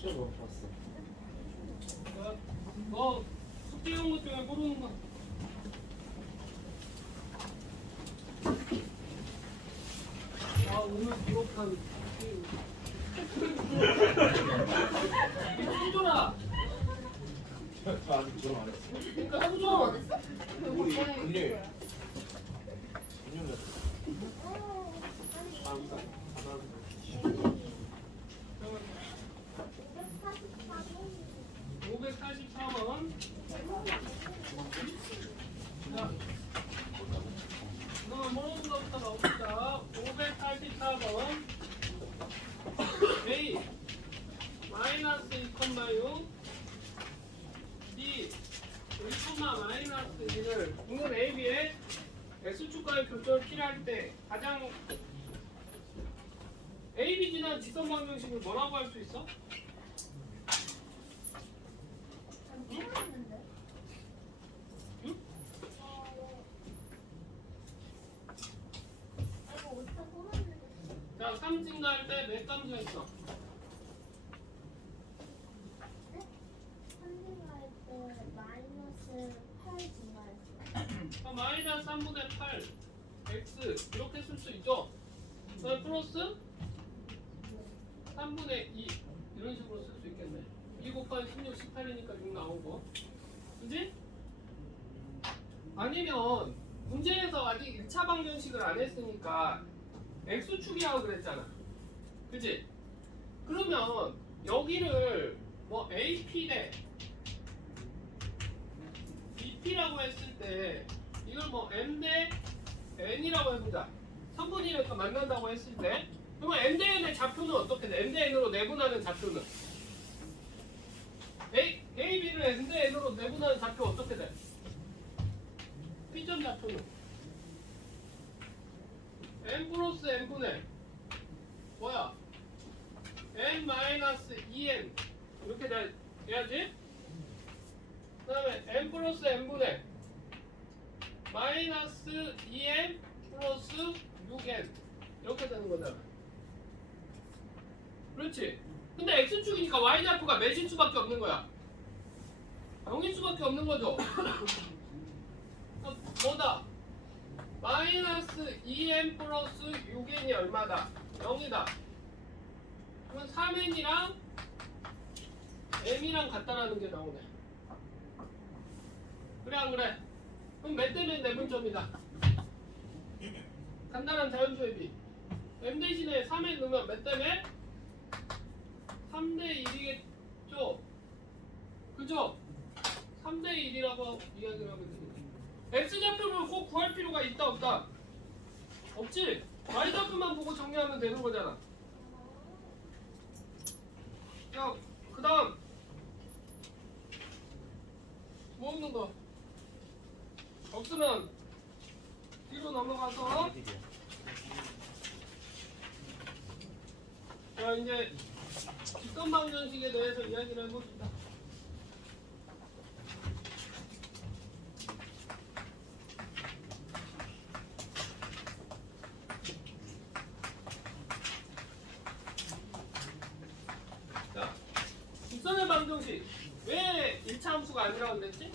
저거 봤어. 너 숙제 온 것 중에 모르는 거. 아 오늘 기록한 해줘라. 저 아직 그럼 안 했어. 그러니까 해줘. 우리 금요일. 금요일 다음 달. 544번. 자, 그러면 모르는 것부터 나옵니다. 544번. A 마이너스 2,6 B 1, 마이너스 1을 분문 A, B의 X축과의 교점을 필요할 때 가장 A, B 지난 직선 방정식을 뭐라고 할 수 있어? 응? 자, 3 증가할 때 몇 감소했어? 마이너스 3분의 8 x 이렇게 쓸 수 있죠? 그다음 플러스 3분의 2 이런 식으로 쓸 수 있겠네. 2 곱하기 16, 18이니까 6 나오고, 그지? 아니면 문제에서 아직 1차 방정식을 안 했으니까 x축이라고 그랬잖아, 그지? 그러면 여기를 뭐 AP 대 BP라고 했을 때 이걸 뭐 M 대 N이라고 해보자. 3분의 1이니까 만난다고 했을 때 그러면 M 대 N의 좌표는 어떻게 돼? M 대 N으로 내분하는 좌표는 A, B를 M 대 N으로 내분하는 좌표 어떻게 돼? P점 좌표는 N 플러스 N분의 뭐야? N 마이너스 2N 이렇게 돼야지? 그 다음에 N 플러스 N분의 마이너스 2N 플러스 6N 이렇게 되는 거잖아. 그렇지? 근데 X축이니까 Y좌표가 몇일 수밖에 없는 거야? 0일 수밖에 없는 거죠? 뭐다? 마이너스 2N 플러스 6N이 얼마다? 0이다. 그러면 3N이랑 M이랑 같다라는 게 나오네. 그래 안 그래? 그럼 몇 대면 내분점이다. 간단한 자연조회비. M 대신에 3에 넣으면 몇 대면? 3대 1이겠죠? 그죠? 3대 1이라고 이야기를 하면 됩니다. X좌표를 꼭 구할 필요가 있다 없다? 없지? Y좌표만 보고 정리하면 되는 거잖아. 자, 그 다음 모으는 거 없으면 뒤로 넘어가서 자 이제 직선 방정식에 대해서 이야기를 해봅시다. 자, 직선의 방정식 왜 1차 함수가 아니라고 그랬지?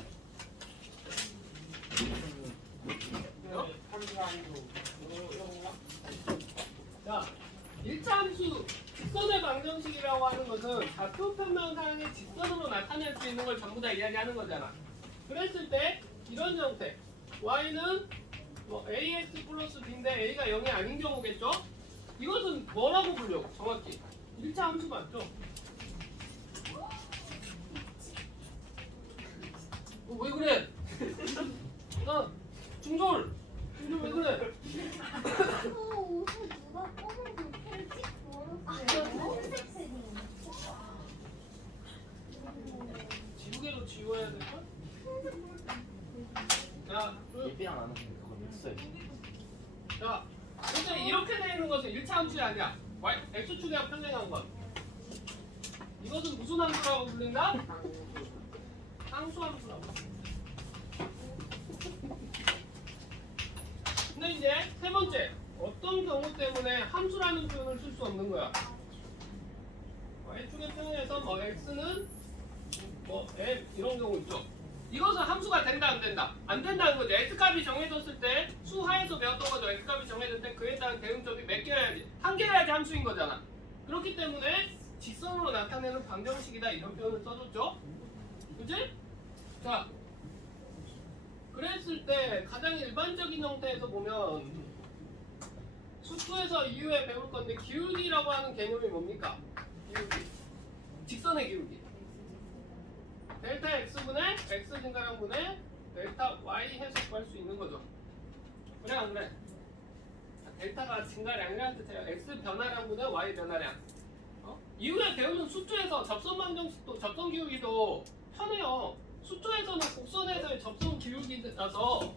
자, 1차 함수 직선의 방정식이라고 하는 것은 좌표 평면상의 직선으로 나타낼 수 있는 걸 전부 다 이야기하는 거잖아. 그랬을 때 이런 형태 y는 뭐 ax 플러스 b인데 a가 0이 아닌 경우겠죠? 이것은 뭐라고 불려? 정확히 1차 함수 맞죠? 왜 그래? 중졸 왜 그래? 옷을 누가 꺼내서 펼치 걸었어요? 흰색 패딩. 지우개로 지워야 될걸? 자, 예비랑 안 하는데 그거 믹스해. 자, 근데 이렇게 되어 있는 것은 1차 함수이 아니야. X축이랑 평행한 것. 이것은 무슨 함수라고 불린다? 상수함수라고. 근데 이제 세 번째, 어떤 경우 때문에 함수라는 표현을 쓸 수 없는 거야? y축의 평행에서 뭐 x는 뭐 m 이런 경우 있죠. 이것은 함수가 된다 안 된다? 안 된다는 거죠. x값이 정해졌을 때 수하에서 배웠던 거죠. x값이 정해졌을 때 그에 따른 대응점이 몇 개여야지? 한 개여야지 함수인 거잖아. 그렇기 때문에 직선으로 나타내는 방정식이다 이런 표현을 써줬죠. 그치? 자, 그랬을 때 가장 일반적인 형태에서 보면 수투에서 이후에 배울 건데 기울기라고 하는 개념이 뭡니까? 기울기. 직선의 기울기. 델타 x분의 x 증가량분의 델타 y 해서 구할 수 있는 거죠. 그래 안 그래? 델타가 증가량이라는 뜻이에요. x 변화량분의 y 변화량. 이후에 배우는 수투에서 접선 방정식도 접선 기울기도 편해요. 수투에서는 곡선에서의 접선 기울기라서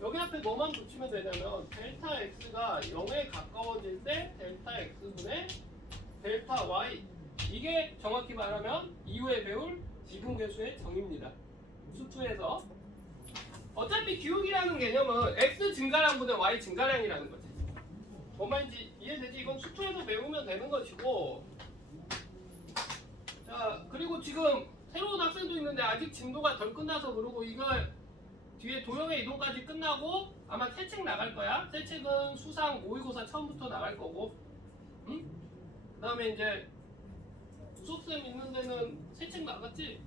여기 앞에 뭐만 붙이면 되냐면 델타 x가 0에 가까워질 때 델타 x분의 델타 y 이게 정확히 말하면 이후에 배울 지분계수의 정의입니다. 수투에서 어차피 기울기라는 개념은 x 증가량분의 y 증가량이라는 거지. 뭔 말인지 이해되지? 이건 수투에서 배우면 되는 것이고 자 그리고 지금 새로운 학생도 있는데 아직 진도가 덜 끝나서 그러고 이걸 뒤에 도형의 이동까지 끝나고 아마 새 책 나갈 거야. 새 책은 수상 모의고사 처음부터 나갈 거고 응? 그 다음에 이제 수업쌤 있는 데는 새 책 나갔지?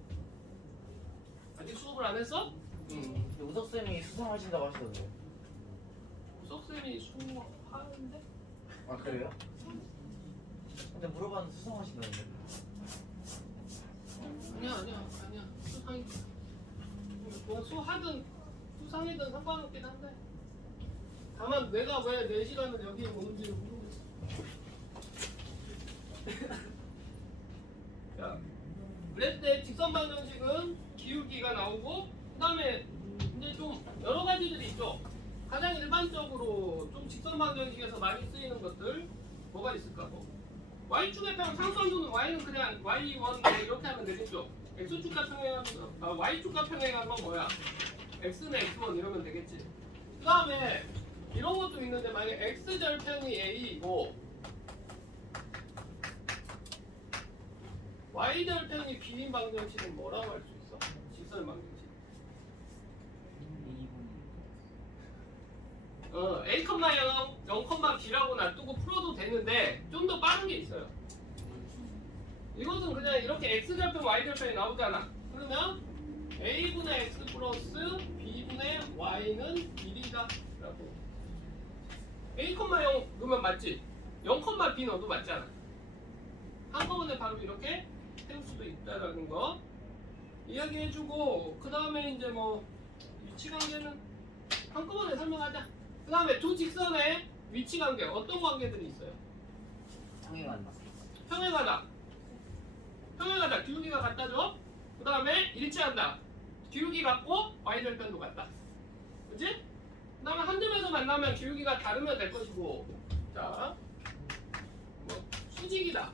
아직 수업을 안 했어? 근데 우석쌤이 수상하신다고 하시던데. 수업쌤이 수업하는데? 아 그래요? 근데 물어봤는데 수상하신다는데. 아니야 수상이 뭐 수하든 수상이든 상관없긴 한데 다만 내가 왜 4시간을 여기에 오는지를 모르겠어. 자, 그랬을 때 직선 방정식은 기울기가 나오고 그 다음에 이제 좀 여러 가지들이 있죠. 가장 일반적으로 좀 직선 방정식에서 많이 쓰이는 것들 뭐가 있을까? 뭐 y축의 평 상수함수는 y는 그냥 y1 이렇게 하면 되겠죠. x축과 평행하면 y축과 평행한 건 뭐야? x는 x1 이러면 되겠지. 그 다음에 이런 것도 있는데 만약 x절편이 a이고 y절편이 b인 방정식은 뭐라고 할 수 있어? 직선 방정식. a, 0, b라고 놔두고 풀어도 되는데 좀 더 빠른 게 있어요. 이것은 그냥 이렇게 x절편, y절편이 나오잖아. 그러면 a분의 x 플러스 b분의 y는 1이다 라고. a, 0 그러면 맞지? 0, b 넣어도 맞잖아. 한꺼번에 바로 이렇게 세울 수도 있다라는 거 이야기해주고 그 다음에 이제 뭐 위치관계는 한꺼번에 설명하자. 그 다음에 두 직선의 위치관계 어떤 관계들이 있어요? 평행한다. 평행하다. 기울기가 같다죠? 그 다음에 일치한다. 기울기 같고 y절편도 같다. 그치? 그 다음에 한 점에서 만나면 기울기가 다르면 될 것이고 자, 뭐 수직이다.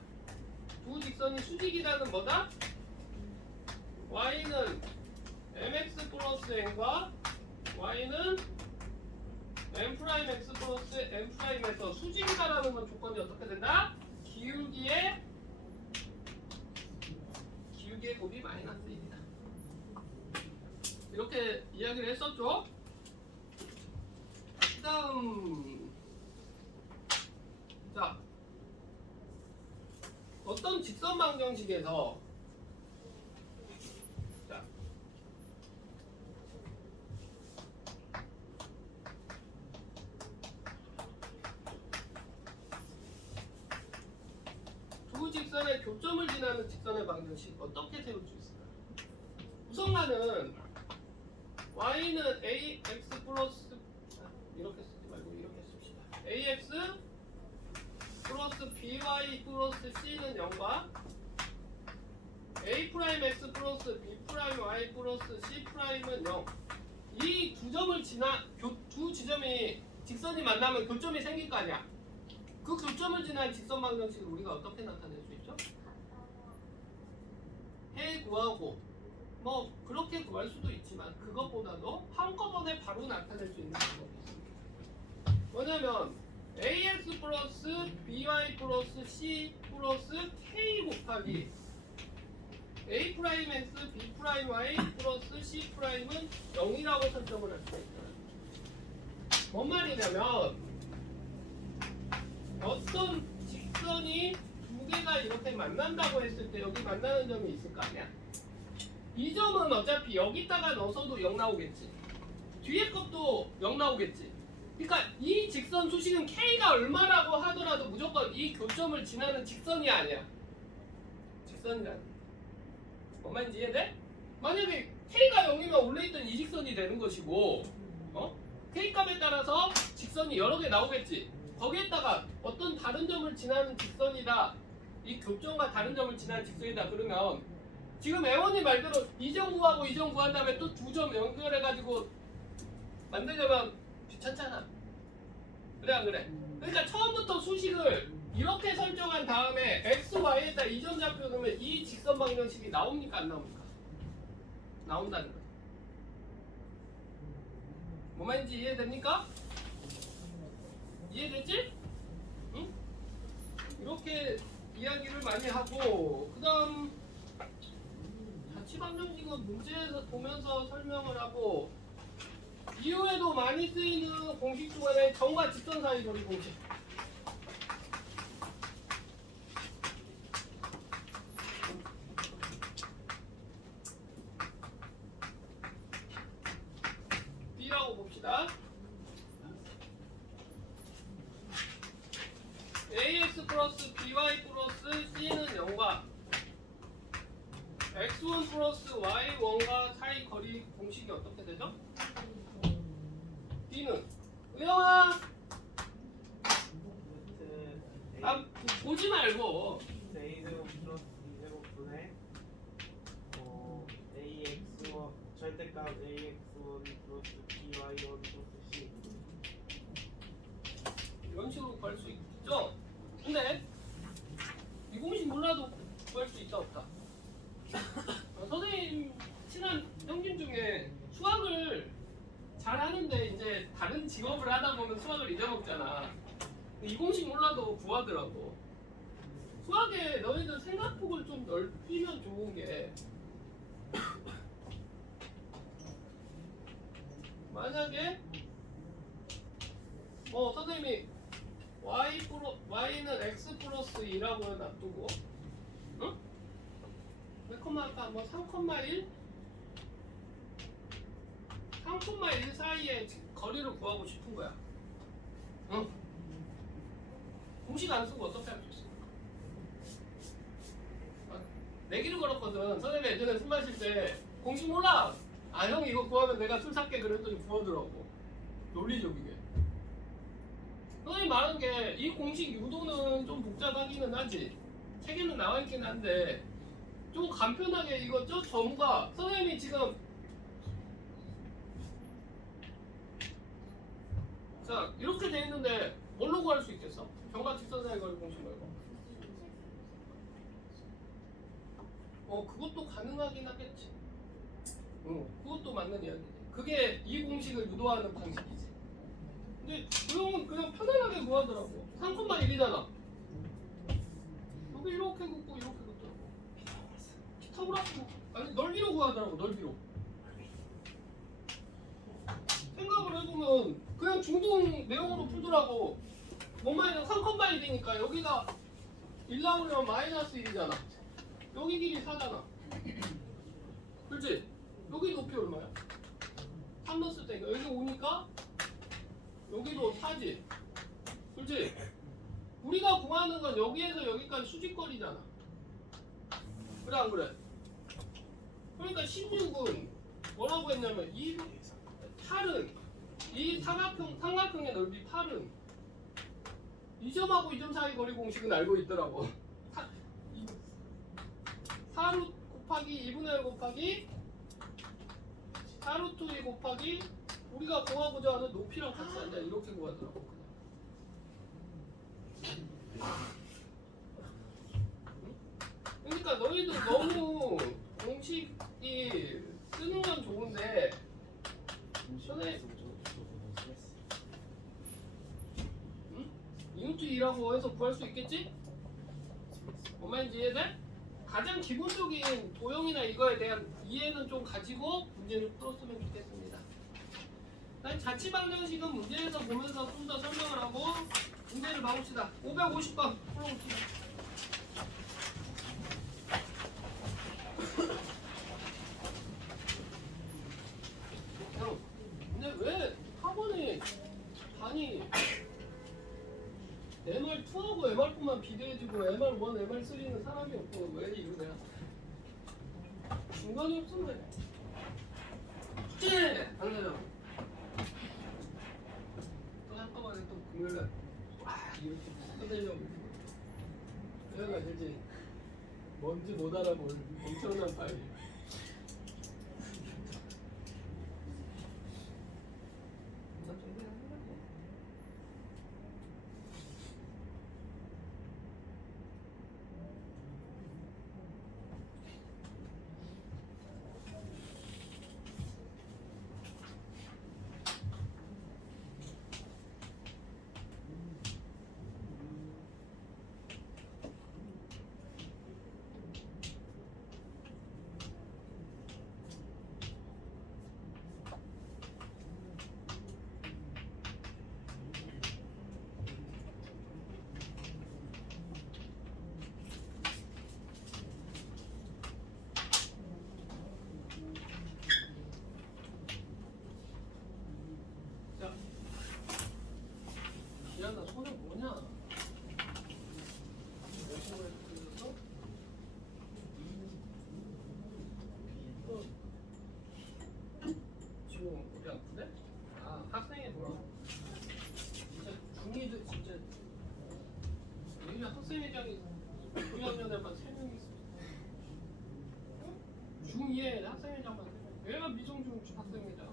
두 직선이 수직이다는 뭐다? y는 mx 플러스 n과 y는 m'x 플러스 m'에서 수직이다라는 건 조건이 어떻게 된다? 기울기의 곱이 마이너스 1이다. 이렇게 이야기를 했었죠. 그 다음 자 어떤 직선 방정식에서 자 두 직선의 교점을 지나는 직선의 방정식 어떻게 세울 수 있을까? 우선만은 y는 ax 플러스 이렇게 쓰지 말고 이렇게 씁시다. ax 플러스 by 플러스 c는 0과 a'x 플러스 b'y 플러스 c'은 0. 이 두 점을 지나 두 지점이 직선이 만나면 교점이 생길 거 아니야. 그 교점을 지난 직선 방정식을 우리가 어떻게 나타낼 수 있죠? 해 구하고 뭐 그렇게 구할 수도 있지만 그것보다도 한꺼번에 바로 나타낼 수 있는 방법이 있습니다. 뭐냐면 ax 플러스 by 플러스 c 플러스 k 곱하기 a 프라임 x b 프라임 y 플러스 c 프라임은 0이라고 설정을 할 수가 있어요. 뭔 말이냐면 어떤 직선이 두 개가 이렇게 만난다고 했을 때 여기 만나는 점이 있을 거 아니야? 이 점은 어차피 여기다가 넣어서도 0 나오겠지. 뒤에 것도 0 나오겠지. 그러니까 이 직선 수식은 k가 얼마라고 하더라도 무조건 이 교점을 지나는 직선이 아니야. 직선이라는. 뭔 말인지 이해돼? 만약에 k가 0이면 원래 있던 이 직선이 되는 것이고, k 값에 따라서 직선이 여러 개 나오겠지. 거기에다가 어떤 다른 점을 지나는 직선이다. 이 교점과 다른 점을 지나는 직선이다. 그러면 지금 애원이 말대로 이 점 구하고 이 점 구한 다음에 또 두 점 연결해가지고 만들려면 귀찮잖아. 그래 안 그래? 그러니까 처음부터 수식을 이렇게 설정한 다음에 x, y에다 이 점 좌표 넣으면 이 직선 방정식이 나옵니까 안 나옵니까? 나온다는 거야. 뭔 말인지 이해됩니까? 이해됐지? 응? 이렇게 이야기를 많이 하고 그 다음 자취방정식은 문제에서 보면서 설명을 하고 이후에도 많이 쓰이는 공식 중 하나의 점과 직선 사이 거리 공식. B라고 봅시다. ax 플러스 by 플러스 c는 0과 x1 플러스 y1과 사이 거리 공식이 어떻게 되죠? B는 의영아 보지 말고 a제곱 플러스 b제곱분의 ax1 절대값 ax1 플러스 by1 플러스 c 이런 식으로 구할 수 있죠? 근데 이 공식 몰라도 구할 수 있다 없다? 선생님 친한 형님 중에 수학을 잘하는데 이제 다른 직업을 하다 보면 수학을 잊어먹잖아. 이 공식 몰라도 구하더라고. 수학에 너희들 생각폭을 좀 넓히면 좋은 게 만약에 선생님이 y는 x 플러스 2라고 놔두고 응? 몇 콤마 아까 뭐 3,1? 3,1 사이에 거리를 구하고 싶은 거야. 응? 공식 안 쓰고 어떻게 할 수 있어? 내기를 걸었거든. 선생님 예전에 술 마실 때 공식 몰라. 아 형 이거 구하면 내가 술 살게 그랬더니 구하더라고. 논리적이게. 선생님 말한 게 이 공식 유도는 좀 복잡하기는 하지. 책에는 나와 있긴 한데 좀 간편하게 이거 저 점과 선생님이 지금 자 이렇게 돼 있는데 뭘로 구할 수 있겠어? 정과 직선 사이 거리 공식 말고. 그것도 가능하긴 하겠지. 그것도 맞는 이야기지. 그게 이 공식을 유도하는 방식이지. 근데 그 형은 그냥 편안하게 구하더라고. 3,1이잖아. 여기 이렇게 긋고 이렇게 긋더라고. 피타고라스. 아니 넓이로 구하더라고. 넓이로. 생각을 해보면 그냥 중등 내용으로 풀더라고. 뭔말이냐 3,1이니까 여기가 1 나오면 마이너스 1이잖아. 여기 길이 4잖아. 그렇지? 여기 높이 얼마야? 3 넣었을 때 여기 오니까 여기도 4지. 그렇지? 우리가 구하는 건 여기에서 여기까지 수직거리잖아. 그래 안 그래? 그러니까 16은 뭐라고 했냐면 이 8은 이 삼각형의 넓이 8은 이 점하고 이 점 사이 거리 공식은 알고 있더라고. 4루트 곱하기 2분의 1 곱하기 4루트 2 곱하기 우리가 구하고자 하는 높이랑 같이 앉아 이렇게 구하더라고. 그러니까 너희도 너무 공식이 쓰는 건 좋은데 선생님 루트 2라고 해서 구할 수 있겠지? 뭔 말인지 이해돼? 가장 기본적인 도형이나 이거에 대한 이해는 좀 가지고 문제를 풀었으면 좋겠습니다. 자치 방정식은 문제에서 보면서 좀 더 설명을 하고 문제를 봐봅시다. 550번 풀어봅시다. 형, 근데 왜 학원에 반이 MR2하고 MR4만 비교해주고 MR1, MR3는 사람이 없고 왜 이러냐? 중간이 없으면 안 돼요. 또 한꺼번에 또 금요일날 와 이렇게 써내려고 그래가 되지. 뭔지 못 알아볼 엄청난 파일. 야, 나 손에 뭐냐? 열심히 해서 지금 어디 아픈데? 아, 학생이 뭐야? 진짜 중이들 진짜 여기 학생회장이 우리 학년에만 3명 있어. 중2에 학생회장만 3명. 얘가 미성중 학생회장.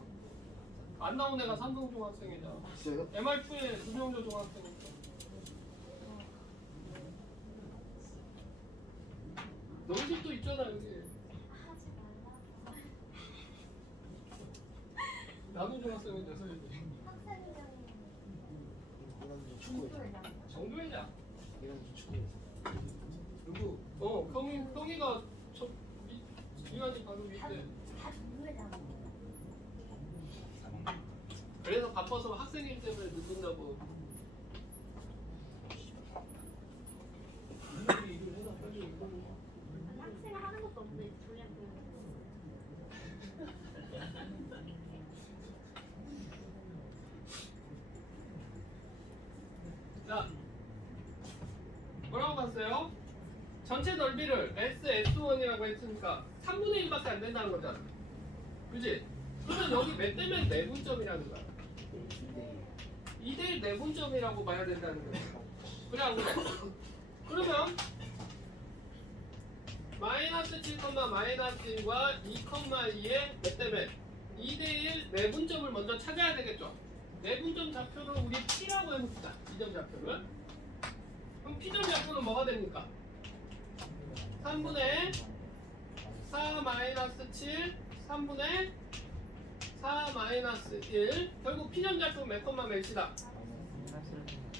안 나온 애가 삼성중 학생회장. 진짜요? MR2에 두명조 중학생회장. 너희 집도 있잖아 여기. 하지 말라고. 나도 중학생회장 서희지. 학생회장이 이런 축구회장. 정교회장. 이런 축구회장. 누구? 형이가 이한이 바로 밑에. 다 정부회장. 그래서 바빠서 학생일 때문에 늦는다고. 일을 해라 빨리 이거는. 학생 하는 것도 없는데 졸려 보여. 자, 뭐라고 봤어요? 전체 넓이를 S1이라고 했으니까 3분의 1밖에 안 된다는 거잖아. 그지? 그러면 여기 몇 대면 내분점이라는 거야. 2대1 내분점이라고 봐야 된다는 거야. 그래 안 그래? 그러면 마이너스 7, 마이너스 1과 2,2의 몇 대면 2대1 내분점을 먼저 찾아야 되겠죠. 내분점 좌표를 우리 P라고 해봅시다. 이점 좌표를. 그럼 P점 좌표는 뭐가 됩니까? 3분의 4 마이너스 7, 3분의 4 마이너스 1. 결국 P점 좌표 몇 콤마 몇이다?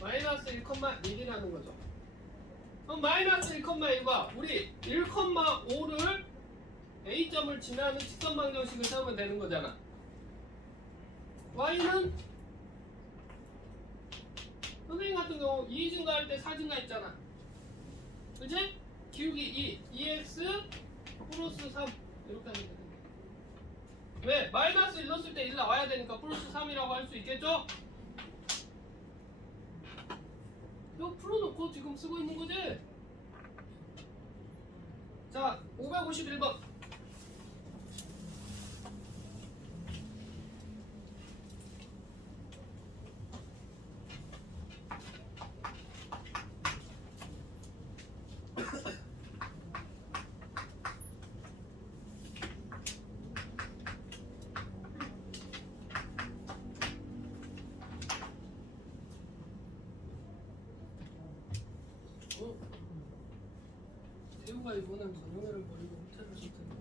마이너스 1,1이라는 거죠. 그럼 마이너스 1,1과 우리 1,5를 A점을 지나는 직선 방정식을 세우면 되는 거잖아. Y는 선생님 같은 경우 2 증가할 때 4 증가했잖아. 그치? 기울기 2x 플러스 3 이렇게 하면 되는 거야. 왜? 마이너스 1 넣었을 때 1 나와야 되니까 플러스 3이라고 할 수 있겠죠? 이거 풀어놓고 지금 쓰고 있는 거지? 자, 551번. 태우가 이번엔 전용회를 버리고 호텔을 줄 텐데.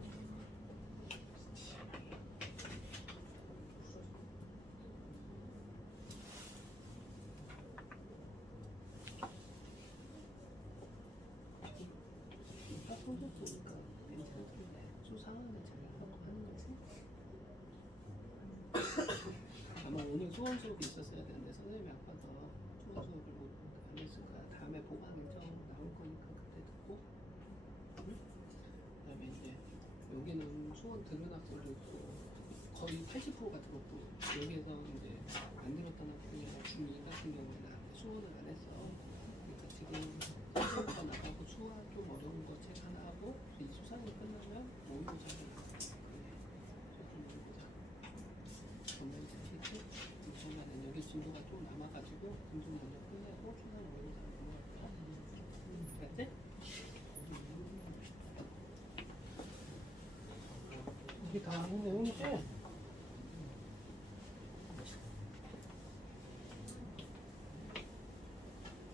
수원 수업이 있었어야 되는데 선생님이 아파서 수원 수업을 안 했을 거야. 다음에 보강 일정 나올 거니까 그때 듣고. 응? 그다음에 이제 여기는 수원 들은 학교도 있고 거의 80%가 들었고 여기에서 이제 안 들었던 학교가 중2 같은 경우는 수원을 안 했어. 그러니까 지금 수업가 나가고 수학 좀 어려운 거 책 하나 하고 이 수상이 끝나면 모의고사를 그래. 좀 모의고사. 전날 시키고 전날은 여기 진도가 좀 남아가지고 공중 면접 끝내고 수상 모의고사를 넘어갈 거야. 알았지? 이게 다 아는 내용이지?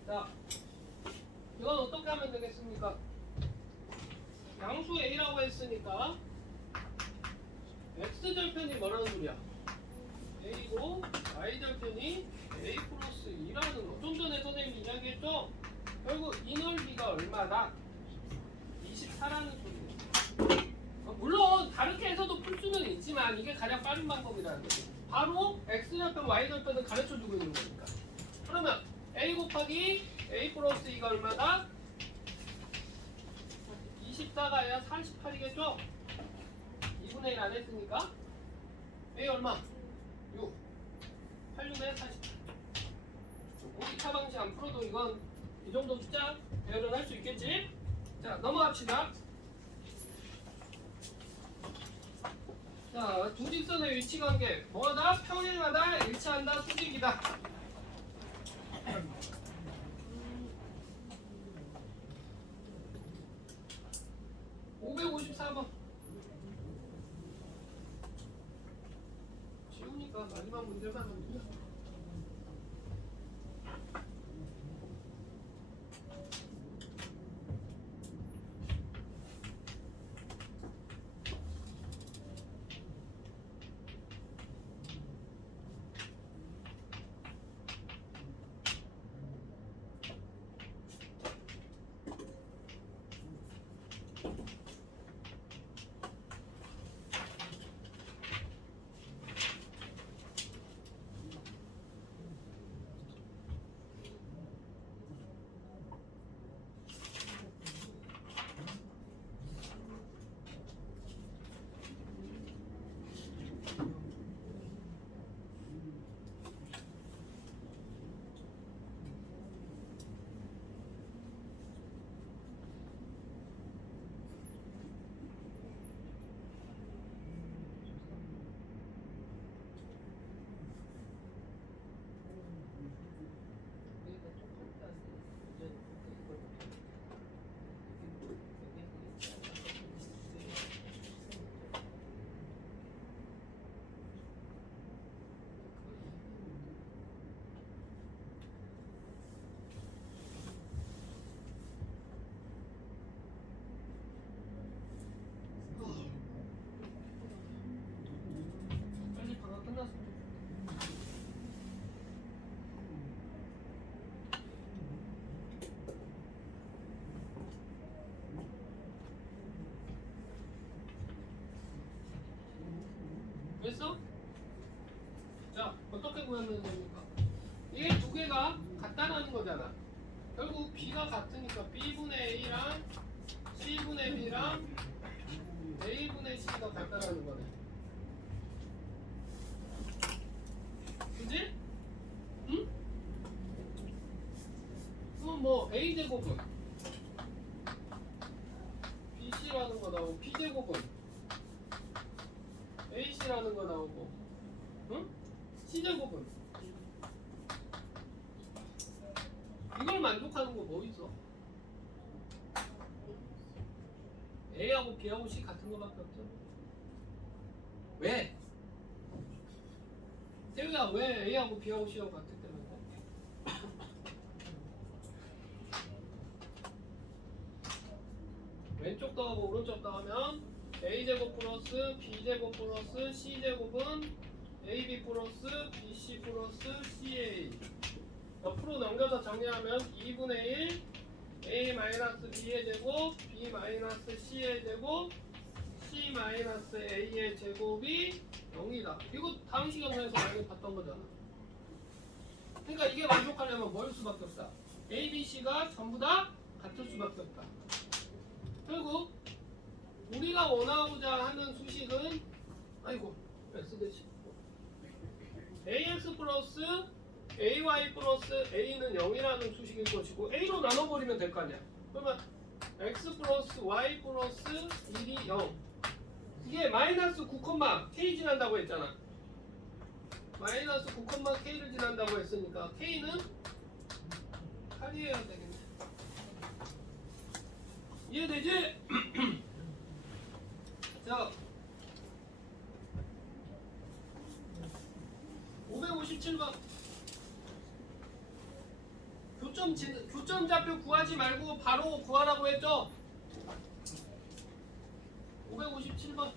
자, 이건 어떻게 하면 되겠습니까? 양수 A라고 했으니까 X절편이 뭐라는 소리야? A고 Y절편이 A 플러스 2라는 거. 좀 전에 선생님이 이야기했죠? 결국 이 넓이가 얼마다? 24라는 소리예요. 물론 다르게 해서도 풀 수는 있지만 이게 가장 빠른 방법이라는 거죠. 바로 X절편, Y절편을 가르쳐주고 있는 거니까. 그러면 A 곱하기 A 플러스 2가 얼마다? 24가 아니라 48이겠죠? 2분의 1 안 했으니까 A 얼마? 6 8분의 48 2차 방식 안 풀어도 이건 이 정도 숫자 배열은 할 수 있겠지? 자, 넘어갑시다. 자, 두 직선의 위치 관계 뭐하다? 평행하다, 일치한다, 수직이다. 554번. 쉬우니까 마지막 문제만 하면 돼요. 빨리 방학 끝났으면 좋겠다. 됐어? 자, 어떻게 구하면 됩니까? 이게 두 개가 같다라는 거잖아. 결국 B가 같으니까 B분의 A랑 C분의 B랑 A분의 C가 같다라는 거네. 그지? 응? 그럼 뭐 A제곱은 BC라는 거 나오고 B제곱은 AC라는 거 나오고, 응? C제곱은 이걸 만족하는 거 뭐 있어? A하고 B하고 C 같은 거밖에 없죠. 왜? 태우야, 왜 A하고 B하고 C하고 같기 때문에? 왼쪽 더하고 오른쪽 더하면 A제곱 플러스 B제곱 플러스 C제곱은 AB 플러스 BC 플러스 CA. 옆으로 넘겨서 정리하면 2분의 1 A-B의 제곱 B-C의 제곱 C-A의 제곱이 0이다. 이거 다음 시간에서 많이 봤던 거잖아. 그러니까 이게 만족하려면 뭐일 수밖에 없다. A, B, C가 전부 다 같을 수밖에 없다. 결국 우리가 원하고자 하는 수식은 아이고 S-10 AX 플러스 AY 플러스 A는 0이라는 수식일 것이고 A로 나눠버리면 될 거 아니야. 그러면 X 플러스 Y 플러스 1이 0 이게 마이너스 9, K 지난다고 했잖아. 마이너스 9, K를 지난다고 했으니까 K는 칼리해야 되겠네. 이해되지? 자 557번 교점 좌표 구하지 말고 바로 구하라고 했죠? 557번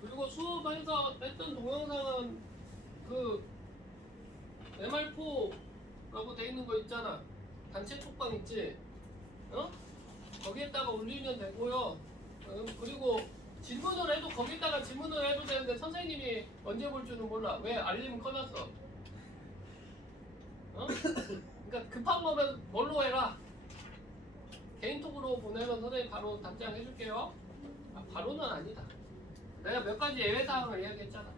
그리고 수업에서 했던 동영상은 그 MR4라고 돼 있는 거 있잖아. 단체 톡방 있지? 어? 거기에다가 올리면 되고요. 그리고 질문을 해도 거기다가 질문을 해도 되는데 선생님이 언제 볼 줄은 몰라. 왜? 알림 꺼놨어. 어? 그러니까 급한 거면 뭘로 해라. 개인톡으로 보내면 선생님 바로 답장 해줄게요. 아, 바로는 아니다. 내가 몇 가지 예외 사항을 이야기했잖아.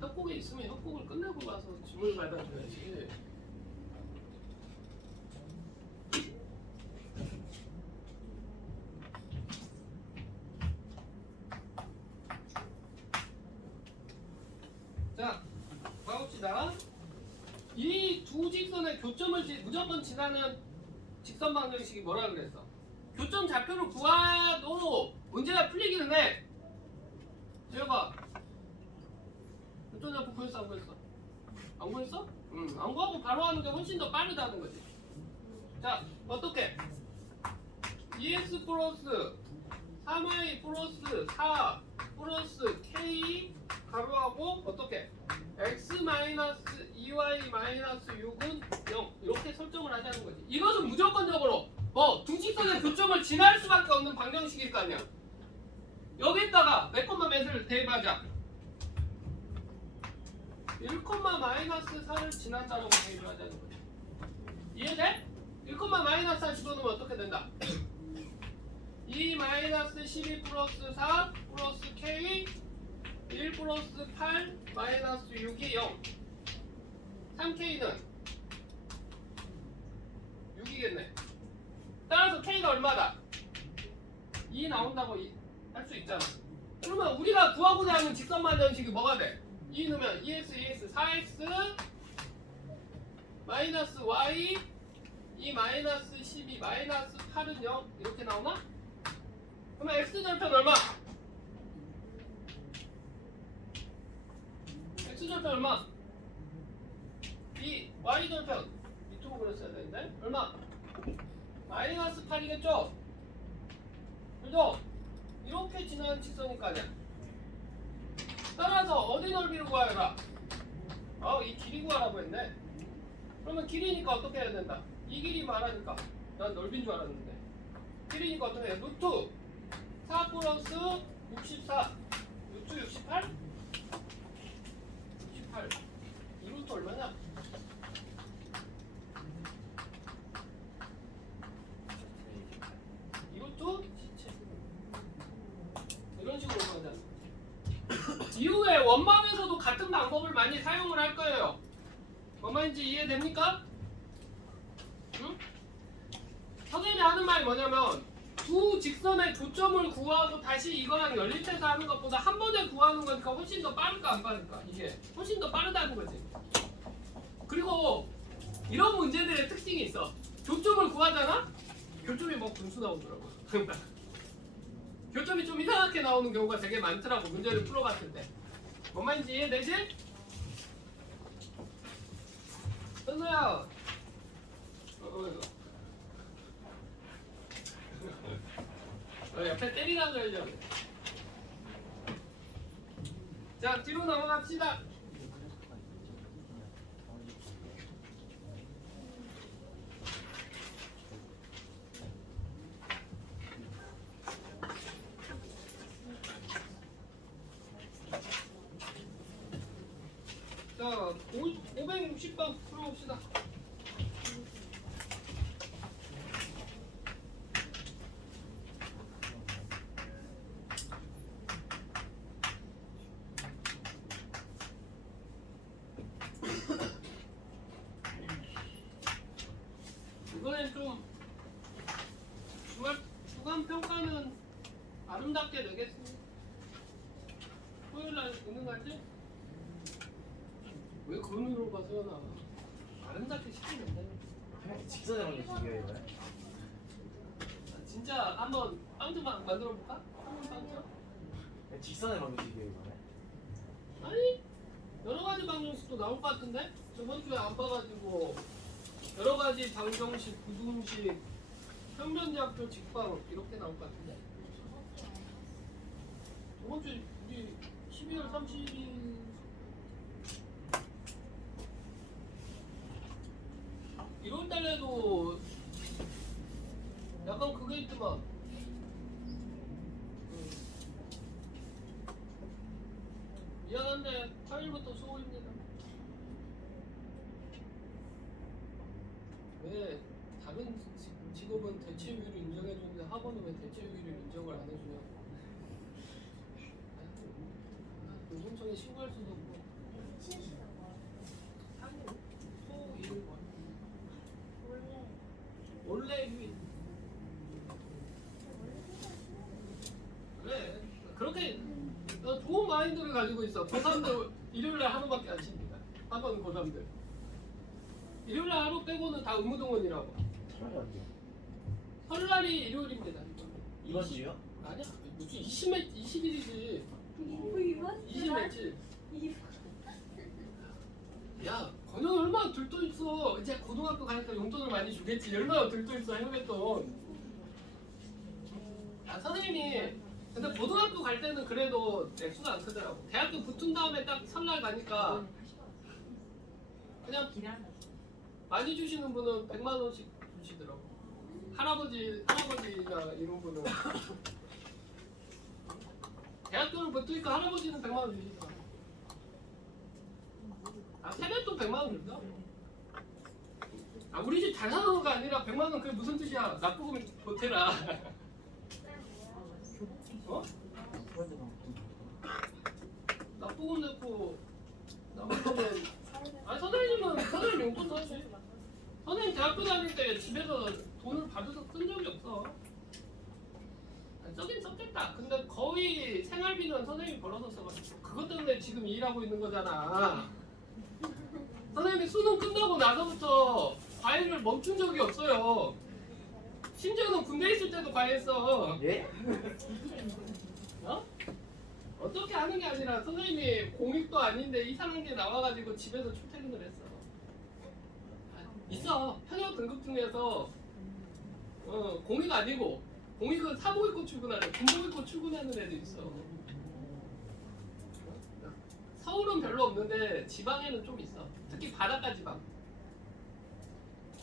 협곡에 있으면 협곡을 끝내고 가서 짐을 받아줘야지. 자, 가봅시다. 이 두 직선의 교점을 무조건 지나는 직선 방정식이 뭐라 그랬어? 교점 좌표를 구하도 문제가 풀리기는 해. 제가 교점 좌표 구했어 안 구했어? 안 구했어? 안 구하고 바로 하는 게 훨씬 더 빠르다는 거지. 자, 어떻게? 2x 플러스 3y 플러스 4 플러스 k 가로하고 어떻게? x 마이너스 2y 마이너스 6은 0 이렇게 설정을 하자는 거지. 이것은 무조건적으로 두 직선의 교점을 지날 수밖에 없는 방정식일 거 아니야. 여기다가 몇 콤마 몇을 대입하자. 1, 마이너스 4를 지난다라고 대입을 하자는 거지. 이해돼? 1, 마이너스 4 집어넣으면 어떻게 된다? 2 마이너스 12 플러스 4 플러스 k 1 플러스 8 마이너스 6이 0 3k는 6이겠네. 따라서 k가 얼마다? 2 나온다고 할 수 있잖아. 그러면 우리가 구하고자 하는 직선 방정식이 뭐가 돼? 2 넣으면 2x 4x 마이너스 y 2 마이너스 12 마이너스 8은 0 이렇게 나오나? 그러면 x절편 얼마? x절편 얼마? 2 y절편 밑으로 그렸어야 되는데 얼마? 마이너스 8이겠죠? 그죠? 이렇게 지나는 직선일 거 아니야. 따라서 어디 넓이를 구하여라? 이 길이 구하라고 했네. 그러면 길이니까 어떻게 해야 된다? 이 길이 말하니까 난 넓이인 줄 알았는데 길이니까 어떻게 해? 루트 4 플러스 64 루트 68? 68 이 루트 얼마냐? 이 루트 17 이런 식으로 구하자. 이후에 원망에서도 같은 방법을 많이 사용을 할 거예요. 뭔 말인지 이해됩니까? 응? 선생님이 하는 말이 뭐냐면 두 직선의 교점을 구하고 다시 이거랑 연립해서 하는 것보다 한 번에 구하는 거니까 훨씬 더 빠를까 안 빠를까? 이게 훨씬 더 빠르다는 거지. 그리고 이런 문제들의 특징이 있어. 교점을 구하잖아? 교점이 뭐 분수 나오더라고. 교점이 좀 이상하게 나오는 경우가 되게 많더라고. 문제를 풀어봤을 때. 뭔 말인지 이해되지? 선우야. 옆에 때리라 그러려고. 자, 뒤로 넘어갑시다. 자, 560번 풀어봅시다. 이번엔 좀 주간 평가는 아름답게 내겠습니다. 토요일날 가능하지? 왜 그런으로 봐, 서연아? 아름답게 시키면 돼. 직선의 방정식이에요 이거는? 진짜 한번 빵좀 만들어 볼까? 한번 빵점? 직선의 방정식이에요 이거는? 아니, 여러 가지 방정식도 나올 것 같은데? 저번 주에 안 봐가지고 여러 가지 방정식, 부등식, 평면대학교 직방 이렇게 나올 것 같은데? 저번 주에 우리 12월 30일 이번 달에도 약간 그게 있더만. 미안한데 8일부터 수고입니다. 왜 다른 직업은 대체휴일을 인정해주는데 학원은 왜 대체휴일을 인정을 안 해주냐? 노동청에 신고할 수도 없고. 토, 일, 원래 휴일. 그래. 그렇게 좋은 마인드를 가지고 있어. 고3들 일요일날 하루밖에 안 쉽니다. 학원 고3들. 일요일날 하루 빼고는 다 의무동원이라고. 설날이 언제요? 설날이 일요일입니다. 이번 주요? 아니야. 무슨 20일이지. 20 며칠. 야, 건영 얼마나 들떠 있어. 이제 고등학교 가니까 용돈을 많이 주겠지. 얼마나 들떠 있어, 해외돈. 아, 선생님이 근데 고등학교 갈 때는 그래도 액수가 안 크더라고. 대학교 붙은 다음에 딱 설날 가니까 그냥 많이 주시는 분은 100만 원씩 주시더라고. 할아버지나 이런 분은 대학교를 붙으니까 할아버지는 100만 원 주시더라고. 아, 세뱃돈 100만 원 준다? 아, 우리 집 잘 사는 거 아니라 100만 원 그게 무슨 뜻이야? 납부금 보태라. 어? 납부금 내고 남은 거는 아, 선생님 용돈 사지. 선생님 대학교 다닐 때 집에서 돈을 받아서 쓴 적이 없어. 아, 쓰긴 썼겠다. 근데 거의 생활비는 선생님이 벌어서 써가지고 그것 때문에 지금 일하고 있는 거잖아. 선생님이 수능 끝나고 나서부터 과외를 멈춘 적이 없어요. 심지어는 군대 있을 때도 과외했어. 예? 어? 어떻게 하는 게 아니라 선생님이 공익도 아닌데 이상한 게 나와가지고 집에서 출퇴근을 했어. 있어. 현역 등급 중에서 공익 아니고 공익은 사복 입고 출근하는, 군복 입고 출근하는 애도 있어. 서울은 별로 없는데 지방에는 좀 있어. 특히 바닷가 지방.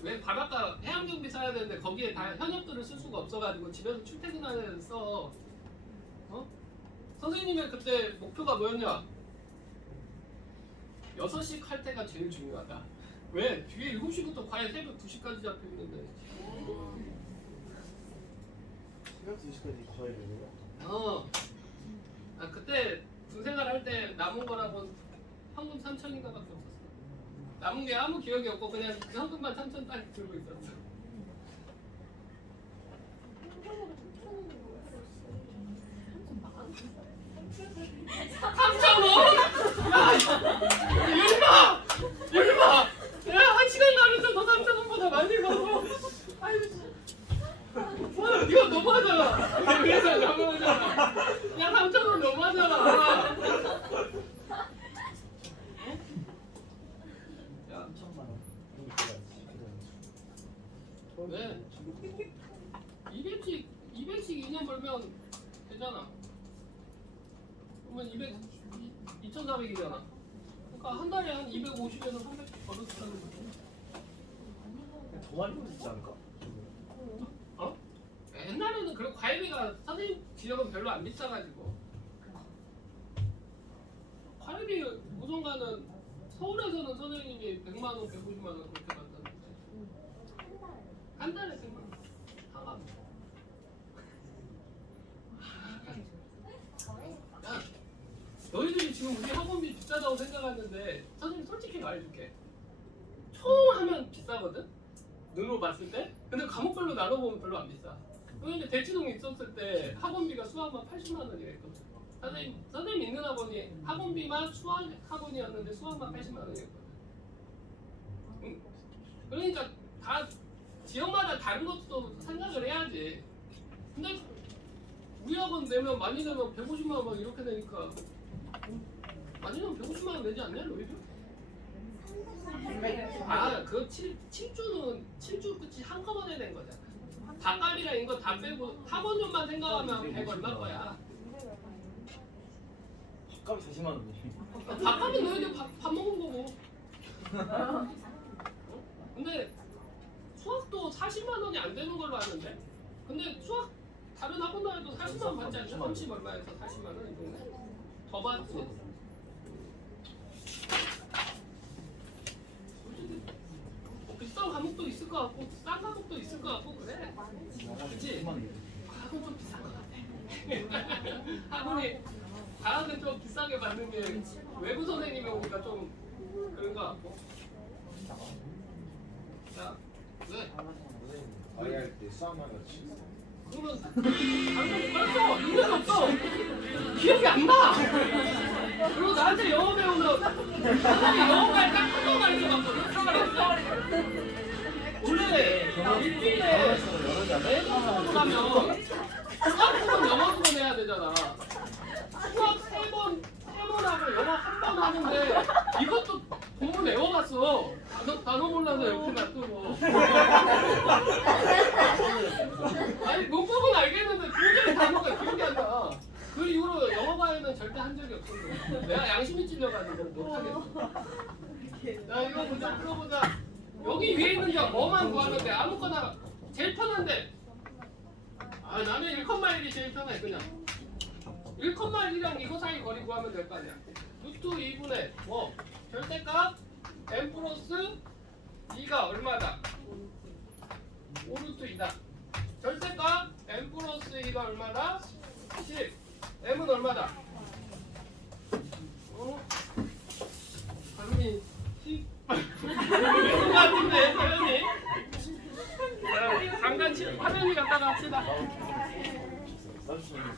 왜 바닷가 해양경비 써야 되는데 거기에 다 현역들을 쓸 수가 없어가지고 집에서 출퇴근하는 애를 써. 어? 선생님의 그때 목표가 뭐였냐? 6시 할 때가 제일 중요하다. 왜? 뒤에 7시부터 과외 새벽 2시까지 잡혀있는데. 새벽 2시까지 과외를 해요? 아, 그때 군생활 할 때 남은 거라고 현금 3,000인가 밖에 없었어. 남은 게 아무 기억이 없고 그냥 그 현금만 3,000 딱 들고 있었어. 열마! 내가 1시간 가르쳐서 3,000원보다 많이 벌어. 아유, 네가 너무하잖아. 그래서 너무하잖아. 2,400이잖아. 그러니까 한 달에 한 250에서 300 벌었다는 거지. 더 많이 벌었지 않을까? 어? 옛날에는 그리고 과외비가 선생님 지역은 별로 안 비싸가지고 과외비 우선가는 서울에서는 선생님이 100만 원, 150만 원 그렇게 받는 거지. 한 달에 100만 원. 상관. 야, 너희들이 지금 우리 학원비 비싸다고 생각하는데 선생님 솔직히 말해줄게. 총 하면 비싸거든? 눈으로 봤을 때? 근데 과목별로 나눠보면 별로 안 비싸. 근데 대치동에 있었을 때 학원비가 수학만 80만 원이랬거든. 선생님 있는 학원이 학원비만 수학 학원이었는데 수학만 80만 원이었거든. 응? 그러니까 다 지역마다 다른 것도 생각을 해야지. 근데 우리 학원 내면 많이 내면 150만 원 막 이렇게 되니까 많이 내면 150만 원 내지 않냐 너희들? 그 7주 끝이 한꺼번에 된 거잖아. 닭갈이랑 이거 다 빼고 학원료만 생각하면 100 얼마 거야. 밥값이 40만 원이지. 밥값은 너희들 밥 먹은 거고. 근데 수학도 40만 원이 안 되는 걸로 아는데. 근데 수학 다른 학원 다녀도 40만 원 받지 않죠? 30 얼마에서 40만 원 이 정도? 더 받지. 뭐 비싼 과목도 있을 것 같고 싼 과목도 있을 것 같고 그래. 그치? 학원 좀 비싼 것 같아. 학원이 과학은 좀 비싸게 받는 게 외부 선생님이 오니까 좀 그런 것 같고. 야, 왜? 아예 할때 수학만 같이 그러면 방금 그랬어. 능력이 없어. 기억이 안 나. 그리고 나한테 영어 배우면 선생님이 영어까지 딱 한번 가르쳐봤거든. 원래 일주일에 매번 가면 수학 2번 영어 2번 해야 되잖아. 수학 3번 하고 영어 1번 하는데 이것도 공부 외워갔어. 단어 몰라서 옆에 놔두고. 아니 문법은 알겠는데 도저히 단어가 기억이 안 나. 그 이후로 영어 과외는 절대 한 적이 없었어. 내가 양심이 찔려가지고 못하겠어. 자 이거 보자 풀어보자. 여기 위에 있는 게 뭐만 구하면 돼. 아무거나 제일 편한데. 나는 1,1이 제일 편해 그냥. 1,1이랑 이거 사이 거리 구하면 될 거 아니야. 루트 2분의 뭐 절대값 n 플러스 2가 얼마다? 5루트 2다. 절대값 n 플러스 2가 얼마다? 10. m은 얼마다? 당연히 10. 이거 같은데 당연히. 잠깐 화면이 갖다가 합시다. 써주시면